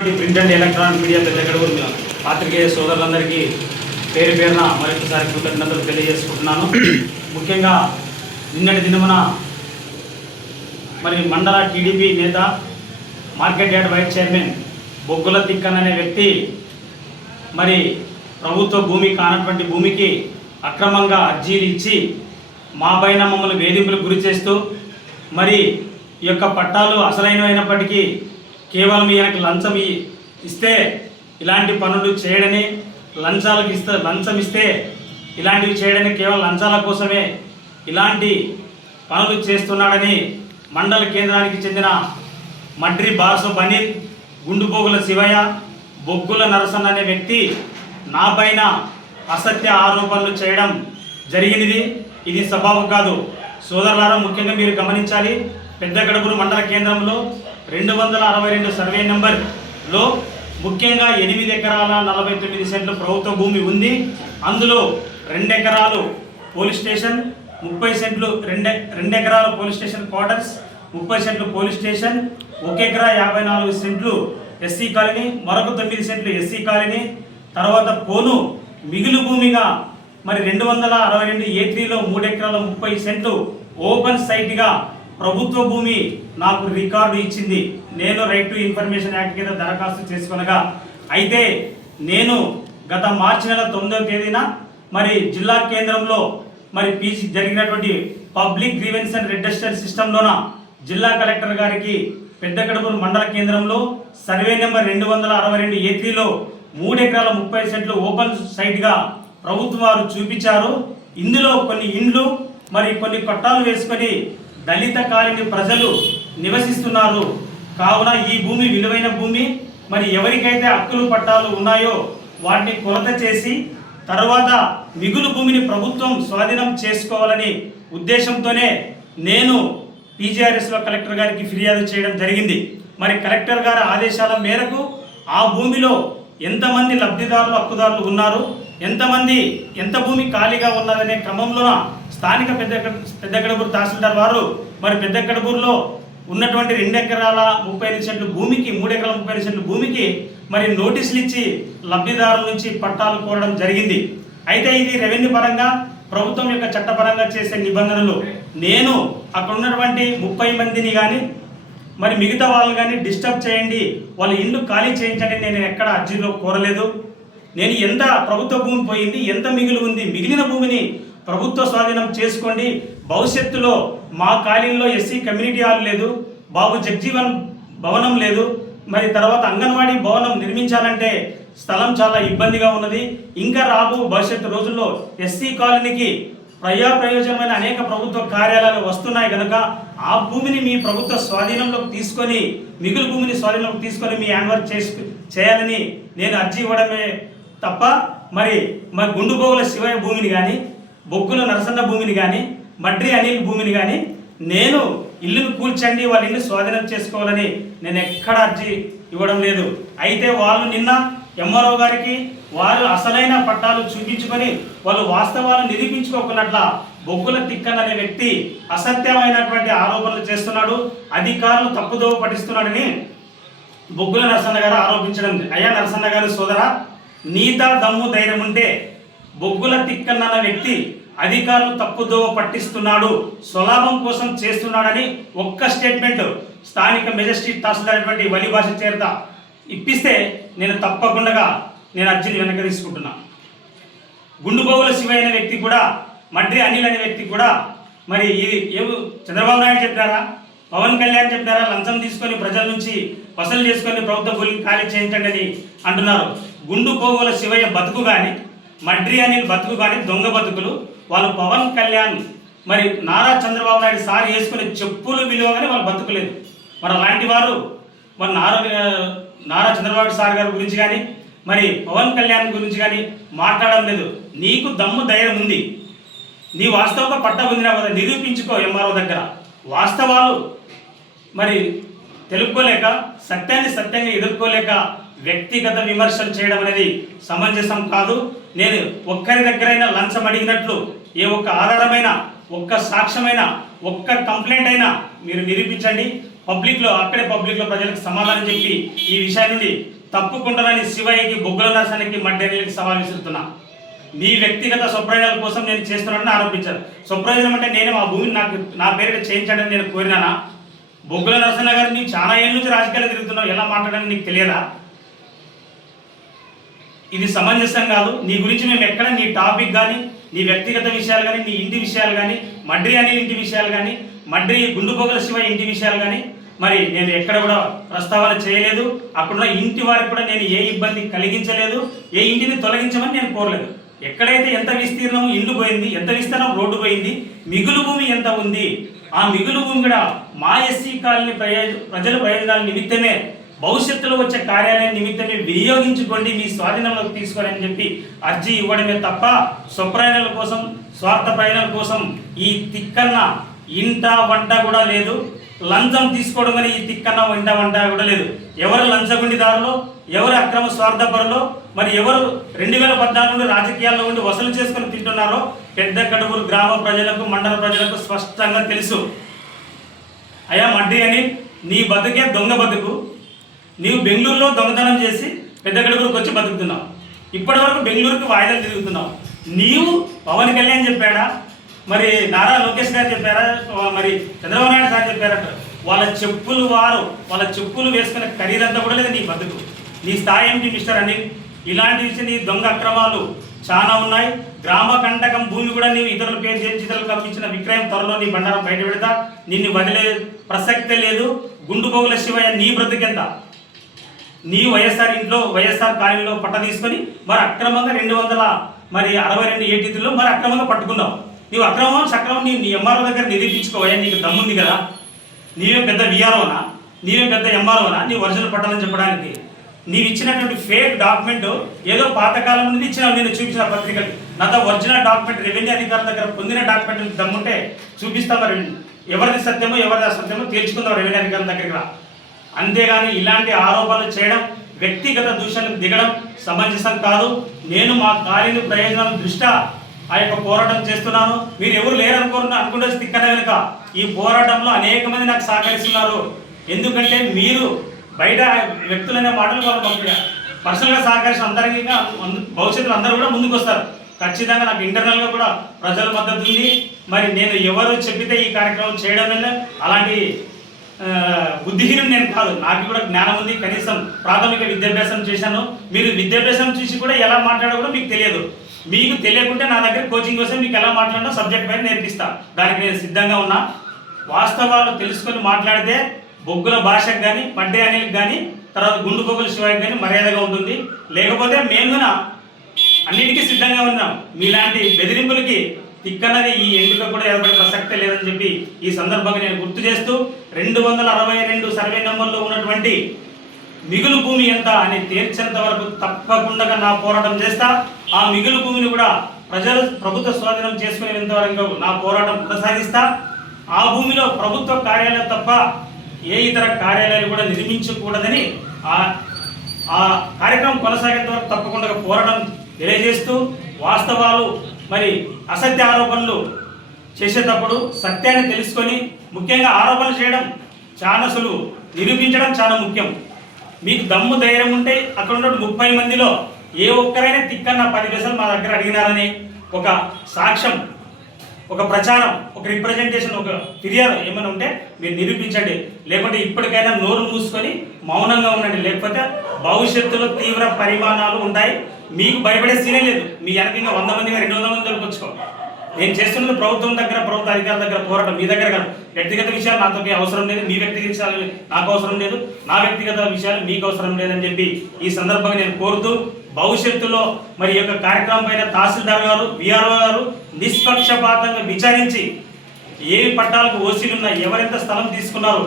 Print and electronic media పెద్దగడూరు పాత్రికేయ సోదరులందరికీ పేరు పేరున మరొకసారి కృతజ్ఞతలు తెలియజేసుకుంటున్నాను. ముఖ్యంగా నిన్నటి దినమున మండల టీడీపీ నేత మార్కెట్ యార్డ్ వైస్ చైర్మన్ బొగ్గుల తిక్కన్ అనే వ్యక్తి ప్రభుత్వ భూమి కానటువంటి భూమికి అక్రమంగా అర్జీలు ఇచ్చి మా పైన మమ్మల్ని వేధింపులకు గురి చేస్తూ ఈ యొక్క పట్టాలు అసలైనప్పటికీ కేవలం ఈయనకు లంచం ఇస్తే ఇలాంటి పనులు చేయడని, లంచం ఇస్తే ఇలాంటివి చేయడని, కేవలం లంచాల కోసమే ఇలాంటి పనులు చేస్తున్నాడని మండల కేంద్రానికి చెందిన మడ్రి బాసు బనీర్, గుండుపోగుల శివయ్య, బొగ్గుల నరసన్న అనే వ్యక్తి నా పైన అసత్య ఆరోపణలు చేయడం జరిగినది. ఇది సబబు కాదు. సోదరులారా, ముఖ్యంగా మీరు గమనించాలి. పెద్దగడూరు మండల కేంద్రంలో 262 సర్వే నెంబర్లో ముఖ్యంగా 8 ఎకరాల 49 సెంట్లు ప్రభుత్వ భూమి ఉంది. అందులో 2 ఎకరాలు పోలీస్ స్టేషన్, 30 సెంట్లు 2 ఎకరాలు పోలీస్ స్టేషన్ క్వార్టర్స్, 30 సెంట్లు పోలీస్ స్టేషన్, 1 ఎకరా 54 సెంట్లు ఎస్సీ కాలనీ, మరొక 9 సెంట్లు ఎస్సీ కాలనీ, తర్వాత పోను మిగులు భూమిగా 262 A3లో 3 ఎకరాల 30 సెంట్లు ఓపెన్ సైట్గా ప్రభుత్వ భూమి నాకు రికార్డు ఇచ్చింది. నేను రైట్ టు ఇన్ఫర్మేషన్ యాక్ట్ కింద దరఖాస్తు చేసుకొనగా, అయితే నేను గత మార్చి నెల 9వ తేదీన జిల్లా కేంద్రంలో పీసీ జరిగినటువంటి పబ్లిక్ గ్రీవెన్స్ అండ్ రిజిస్టర్ సిస్టంలోన జిల్లా కలెక్టర్ గారికి పెద్దగడూరు మండల కేంద్రంలో సర్వే నెంబర్ 262 A3లో 3 ఎకరాల 30 సెంట్లు ఓపెన్ సైట్గా ప్రభుత్వం వారు చూపించారు. ఇందులో కొన్ని ఇండ్లు కొన్ని పట్టాలు వేసుకొని దళిత కాలనీ ప్రజలు నివసిస్తున్నారు. కావున ఈ భూమి విలువైన భూమి, ఎవరికైతే హక్కులు పట్టాలు ఉన్నాయో వాటిని కొలత చేసి తర్వాత మిగులు భూమిని ప్రభుత్వం స్వాధీనం చేసుకోవాలని ఉద్దేశంతోనే నేను పీజీఆర్ఎస్లో కలెక్టర్ గారికి ఫిర్యాదు చేయడం జరిగింది. కలెక్టర్ గారి ఆదేశాల మేరకు ఆ భూమిలో ఎంతమంది లబ్ధిదారులు, హక్కుదారులు ఉన్నారు, ఎంత భూమి ఖాళీగా ఉన్నదనే క్రమంలో స్థానిక పెద్దగడూరు తహసీల్దార్ వారు పెద్దగడూరులో ఉన్నటువంటి 2 ఎకరాల 35 సెంట్లు భూమికి, 3 ఎకరాల 35 సెంట్లు భూమికి నోటీసులు ఇచ్చి లబ్ధిదారుల నుంచి పట్టాలు కోరడం జరిగింది. అయితే ఇది రెవెన్యూ పరంగా ప్రభుత్వం యొక్క చట్టపరంగా చేసే నిబంధనలు. నేను అక్కడ ఉన్నటువంటి 30 మందిని కానీ మిగతా వాళ్ళని కానీ డిస్టర్బ్ చేయండి, వాళ్ళ ఇల్లు ఖాళీ చేయించండి నేను ఎక్కడ అర్జీలో కోరలేదు. నేను ఎంత ప్రభుత్వ భూమి పోయింది, ఎంత మిగిలి ఉంది, మిగిలిన భూమిని ప్రభుత్వ స్వాధీనం చేసుకోండి. భవిష్యత్తులో మా కాలనీలో ఎస్సీ కమ్యూనిటీ హాల్ లేదు, బాబు జగ్జీవన్ భవనం లేదు, తర్వాత అంగన్వాడీ భవనం నిర్మించాలంటే స్థలం చాలా ఇబ్బందిగా ఉన్నది. ఇంకా రాబో భవిష్యత్తు రోజుల్లో ఎస్సీ కాలనీకి ప్రయోజనమైన అనేక ప్రభుత్వ కార్యాలయాలు వస్తున్నాయి కనుక ఆ భూమిని మీ ప్రభుత్వ స్వాధీనంలోకి తీసుకొని, మిగులు భూమిని స్వాధీనంలోకి తీసుకొని మీ హ్యాండ్ వర్క్ చేయాలని నేను అర్జీ ఇవ్వడమే తప్ప గుండుపోగుల శివయ్య భూమిని కానీ, బొగ్గుల నరసన్న భూమిని కానీ, మడ్రి అనిల్ భూమిని కానీ నేను ఇల్లును కూల్చండి, వాళ్ళ ఇల్లు స్వాధీనం చేసుకోవాలని నేను ఎక్కడ అర్జీ ఇవ్వడం లేదు. అయితే వాళ్ళు నిన్న ఎంఆర్ఓ గారికి వారు అసలైన పట్టాలు చూపించుకొని వాళ్ళు వాస్తవాలను నిరూపించుకోకున్నట్ల బొగ్గుల తిక్కన్ అనే వ్యక్తి అసత్యమైనటువంటి ఆరోపణలు చేస్తున్నాడు, అధికారులు తప్పుదోవ పట్టిస్తున్నాడని బొగ్గుల నరసన్న గారు ఆరోపించడం. అయ్యా నరసన్న గారు సోదరా, నీత దమ్ము ధైర్యం ఉంటే బొగ్గుల తిక్కన్ అన్న వ్యక్తి అధికారులు తప్పుదోవ పట్టిస్తున్నాడు, స్వలాభం కోసం చేస్తున్నాడని ఒక్క స్టేట్మెంట్ స్థానిక మెజెస్టిక్ తహసీల్దార్ అయినటువంటి వలి భాష చేత ఇప్పిస్తే నేను తప్పకుండా అర్జీని వెనక్కి తీసుకుంటున్నా. గుండుపోగుల శివయ్య అనే వ్యక్తి కూడా, మడ్రి అనిల్ అనే వ్యక్తి కూడా ఇది చంద్రబాబు నాయుడు చెప్పినారా, పవన్ కళ్యాణ్ చెప్పినారా, లంచం తీసుకొని ప్రజల నుంచి వసూలు చేసుకొని ప్రభుత్వ భూమిని ఖాళీ చేయించండి అని అంటున్నారు. గుండుపోగుల శివయ్య బతుకు కానీ, మడ్రి అనిల్ బతుకు కానీ దొంగ బతుకులు. వాళ్ళు పవన్ కళ్యాణ్ నారా చంద్రబాబు నాయుడు సార్ వేసుకునే చెప్పులు విలువగానే వాళ్ళు బతుకులేదు. అలాంటి వారు నారా చంద్రబాబు సార్ గారి గురించి కానీ పవన్ కళ్యాణ్ గురించి కానీ మాట్లాడడం లేదు. నీకు దమ్ము ధైర్యం ఉంది, నీ వాస్తవంగా పట్ట పొందినా కదా నిరూపించుకో. ఎంఆర్ఓ దగ్గర వాస్తవాలు తెలుపుకోలేక, సత్యంగా ఎదుర్కోలేక వ్యక్తిగత విమర్శలు చేయడం అనేది సమంజసం కాదు. నేను ఒక్కరి దగ్గరైనా లంచం అడిగినట్లు ఏ ఒక్క ఆధారమైన, ఒక్క సాక్ష్యమైన, ఒక్క కంప్లైంట్ అయినా మీరు నిరూపించండి. పబ్లిక్లో ప్రజలకు సమాధానం చెప్పి ఈ విషయం నుండి తప్పుకుంటానని శివయ్యకి, బొగ్గుల నరసానికి, మడ్డేరికి సవాల్ విసురుతున్నా. నీ వ్యక్తిగత స్వప్రయోజనాల కోసం నేను చేస్తున్నానని ఆరోపించారు. స్వప్రయోజనం అంటే నేను ఆ భూమిని నా పేరిట చేయించాడని నేను కోరినానా? బొగ్గుల నరసన్న గారు నీకు చాలా ఏళ్ళ నుంచి రాజకీయాలు తిరుగుతున్నావు, ఎలా మాట్లాడాలని నీకు తెలియదా? ఇది సమంజసం కాదు. నీ గురించి మేము ఎక్కడ నీ టాపిక్ కానీ, నీ వ్యక్తిగత విషయాలు కానీ, నీ ఇంటి విషయాలు కానీ, మడ్రి అనే ఇంటి విషయాలు కానీ, మడ్రి గుండుబొగల శివ ఇంటి విషయాలు కానీ మరి నేను ఎక్కడ కూడా ప్రస్తావన చేయలేదు. అక్కడున్న ఇంటి వారికి కూడా నేను ఏ ఇబ్బంది కలిగించలేదు, ఏ ఇంటిని తొలగించమని నేను కోరలేదు. ఎక్కడైతే ఎంత విస్తీర్ణం ఇల్లు పోయింది, ఎంత విస్తీర్ణం రోడ్డు పోయింది, మిగులు భూమి ఎంత ఉంది, ఆ మిగులు భూమి కూడా మా ఎస్సీ కాలనీ ప్రజల ప్రయోజనాల నిమిత్తమే, భవిష్యత్తులో వచ్చే కార్యాలయం నిమిత్తమే వినియోగించుకోండి, మీ స్వాధీనంలోకి తీసుకోవాలని చెప్పి అర్జీ ఇవ్వడమే తప్ప స్వప్రయోజనాల కోసం, స్వార్థ ప్రయోజనాల కోసం ఈ తిక్కన్న ఇంట వంట కూడా లేదు. లంచం తీసుకోవడం కానీ ఈ తిక్కన్న వంట కూడా లేదు. ఎవరు లంచగుండిదారులో, ఎవరు అక్రమ స్వార్థపరులో, మరి ఎవరు 2014 నుండి రాజకీయాల్లో ఉండి వసూలు చేసుకొని తింటున్నారో పెద్ద కడుగురు గ్రామ ప్రజలకు, మండల ప్రజలకు స్పష్టంగా తెలుసు. అయ్యా మడ్డి అని నీ బతుకే దొంగ బతుకు. నీవు బెంగళూరులో దొంగతనం చేసి పెద్ద కడుగురికి వచ్చి బతుకుతున్నావు. ఇప్పటి వరకు బెంగళూరుకి వాయిదాలు తిరుగుతున్నావు. నీవు పవన్ కళ్యాణ్ చెప్పాడా, మరి నారా లోకేష్ గారు చెప్పారా, మరి చంద్రబాబు నాయుడు గారు చెప్పారట. వాళ్ళ చెప్పులు వేసుకునే ఖరీదంతా కూడా లేదు నీ బతుకు. నీ స్థాయి ఏమిటి మిస్టర్ అనిల్? ఇలాంటి విషయం నీ దొంగ అక్రమాలు చాలా ఉన్నాయి. గ్రామ కంటకం భూమి కూడా నీవు ఇతరుల పేరు చేసి ఇతరులకు కల్పించిన విక్రయం త్వరలో నీ బండారం బయట పెడతా. నిన్ను వదిలే ప్రసక్తే లేదు. గుండుబొగుల శివయ్య నీ బ్రతుకెంత? నీ వైఎస్ఆర్ ఇంట్లో, వైఎస్ఆర్ కాలనీలో పట్ట తీసుకొని మరి అక్రమంగా 262 ఏటీతుల్లో మరి అక్రమంగా పట్టుకున్నావు. నీవు అక్రమం సక్రమం నీ ఎంఆర్ఓ దగ్గర నిరూపించుకోవయ్యా, నీకు దమ్ముంది కదా. నీవే పెద్ద విఆర్ఓనా, నీవే పెద్ద ఎంఆర్ఓనా నీ ఒరిజినల్ పట్టాలని చెప్పడానికి? నీవు ఇచ్చినటువంటి ఫేక్ డాక్యుమెంట్ ఏదో పాతకాలం నుండి ఇచ్చినావు. నేను చూపించిన పత్రికలు నాతో ఒరిజినల్ డాక్యుమెంట్ రెవెన్యూ అధికారుల దగ్గర పొందిన డాక్యుమెంట్ దమ్ముంటే చూపిస్తా. మరి ఎవరిది సత్యమో ఎవరిది అసత్యమో తేల్చుకుందాం రెవెన్యూ అధికారుల దగ్గరికి రా. అంతేగాని ఇలాంటి ఆరోపణలు చేయడం, వ్యక్తిగత దూషణకు దిగడం సమంజసం కాదు. నేను మా కాలనీ ప్రయోజనాల దృష్ట్యా ఆ యొక్క పోరాటం చేస్తున్నాను. మీరు ఎవరు అనుకుంటే తిక్కన వెనుక ఈ పోరాటంలో అనేక మంది నాకు సహకరిస్తున్నారు. ఎందుకంటే మీరు బయట వ్యక్తులనే మాటలు వాళ్ళు పర్సనల్గా సహకరిస్తున్న అందరికీ భవిష్యత్తులో అందరూ కూడా ముందుకు వస్తారు. ఖచ్చితంగా నాకు ఇంటర్నల్గా కూడా ప్రజల మద్దతు ఉంది. మరి నేను ఎవరు చెప్పితే ఈ కార్యక్రమం చేయడం వల్ల అలాంటి బుద్ధిహీనుడు నేను కాదు. నాకు కూడా జ్ఞానం ఉంది. కనీసం ప్రాథమిక విద్యాభ్యాసం చేశాను. మీరు విద్యాభ్యాసం చూసి కూడా ఎలా మాట్లాడో కూడా మీకు తెలియదు. మీకు తెలియకుంటే నా దగ్గర కోచింగ్ కోసం మీకు ఎలా మాట్లాడినా సబ్జెక్ట్ పైన నేర్పిస్తా. దానికి నేను సిద్ధంగా ఉన్నా. వాస్తవాలు తెలుసుకొని మాట్లాడితే బొగ్గుల భాషకు కానీ, పడ్డే అనిల్కి కానీ, తర్వాత గుండు బొగ్గుల శివాయికి కానీ మర్యాదగా ఉంటుంది. లేకపోతే మేము అన్నిటికీ సిద్ధంగా ఉన్నాం. మీలాంటి బెదిరింపులకి తిక్కన్నది ఈ ఎంపిక కూడా ఏర్పడే ప్రసక్తే లేదని చెప్పి ఈ సందర్భంగా నేను గుర్తు చేస్తూ 262 సర్వే నెంబర్లో ఉన్నటువంటి మిగులు భూమి ఎంత అని తేల్చేంత వరకు తప్పకుండా నా పోరాటం చేస్తా. ఆ మిగులు భూమిని కూడా ప్రభుత్వ స్వాధీనం చేసుకునేంత వరకు నా పోరాటం కొనసాగిస్తా. ఆ భూమిలో ప్రభుత్వ కార్యాలయం తప్ప ఏ ఇతర కార్యాలయాలు కూడా నిర్మించకూడదని ఆ కార్యక్రమం కొనసాగేంత వరకు తప్పకుండా పోరాటం తెలియజేస్తూ, వాస్తవాలు మరి అసత్య ఆరోపణలు చేసేటప్పుడు సత్యాన్ని తెలుసుకొని, ముఖ్యంగా ఆరోపణలు చేయడం చాలా సులువు, నిరూపించడం చాలా ముఖ్యం. మీకు దమ్ము ధైర్యం ఉంటే అక్కడ ఉన్న 30 మందిలో ఏ ఒక్కరైనా తిక్కన్న 10 పైసలు మా దగ్గర అడిగినారని ఒక సాక్ష్యం, ఒక ప్రచారం, ఒక రిప్రజెంటేషన్, ఒక ఫిర్యాదు ఏమైనా ఉంటే మీరు నిరూపించండి. లేకుంటే ఇప్పటికైనా నోరు మూసుకొని మౌనంగా ఉండండి. లేకపోతే భవిష్యత్తులో తీవ్ర పరిమాణాలు ఉంటాయి. మీకు భయపడే సీనే లేదు. మీ వెనకంగా 100 మంది 200 మంది దొరకొచ్చుకో. నేను చేస్తున్నది ప్రభుత్వం దగ్గర, ప్రభుత్వ అధికారుల దగ్గర పోరాటం, మీ దగ్గర కాదు. వ్యక్తిగత విషయాలు నాతో అవసరం లేదు, మీ వ్యక్తిగత విషయాలు నాకు అవసరం లేదు, నా వ్యక్తిగత విషయాలు మీకు అవసరం లేదని చెప్పి ఈ సందర్భంగా నేను కోరుతూ, భవిష్యత్తులో మరి యొక్క కార్యక్రమం పైన తహసీల్దార్ గారు, విఆర్ఓ గారు నిష్పక్షపాతంగా విచారించి ఏ పట్టాలకు ఓసీలు ఉన్నాయి, ఎవరెంత స్థలం తీసుకున్నారు,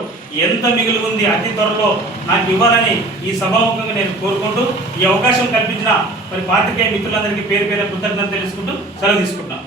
ఎంత మిగిలి ఉంది, అతి త్వరలో నాకు ఇవ్వాలని ఈ సభాముఖంగా నేను కోరుకుంటూ, ఈ అవకాశం కల్పించిన మరి పాత్రికేయ మిత్రులందరికీ పేరు కృతజ్ఞతలు తెలుసుకుంటూ సెలవు తీసుకుంటున్నాను.